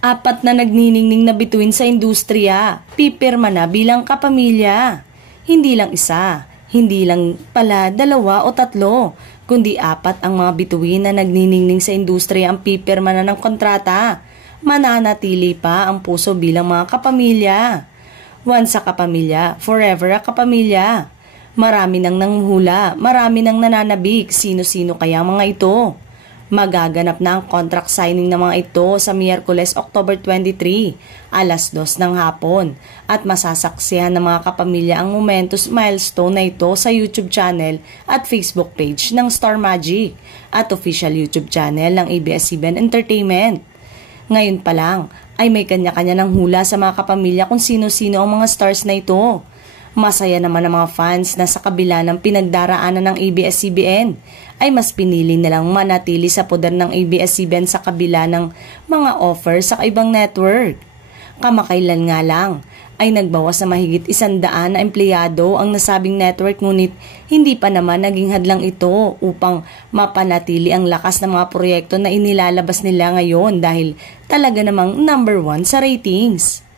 4 na nagniningning na bituin sa industriya, pipirma na bilang kapamilya. Hindi lang isa, hindi lang pala 2 o 3, kundi 4 ang mga bituin na nagniningning sa industriya ang pipirma na ng kontrata. Mananatili pa ang puso bilang mga kapamilya. Once a kapamilya, forever a kapamilya. Marami nang nanguhula, marami nang nananabik, sino-sino kaya mga ito? Magaganap na ang contract signing ng mga ito sa Miyerkules, October 23, alas 2 ng hapon at masasaksihan ng mga kapamilya ang momentous milestone na ito sa YouTube channel at Facebook page ng Star Magic at official YouTube channel ng ABS-CBN Entertainment. Ngayon pa lang ay may kanya-kanya ng hula sa mga kapamilya kung sino-sino ang mga stars na ito. Masaya naman ang mga fans na sa kabila ng pinagdaraanan ng ABS-CBN ay mas pinili nilang manatili sa poder ng ABS-CBN sa kabila ng mga offer sa ibang network. Kamakailan nga lang ay nagbawas na mahigit 100 na empleyado ang nasabing network, ngunit hindi pa naman naging hadlang ito upang mapanatili ang lakas ng mga proyekto na inilalabas nila ngayon dahil talaga namang number 1 sa ratings.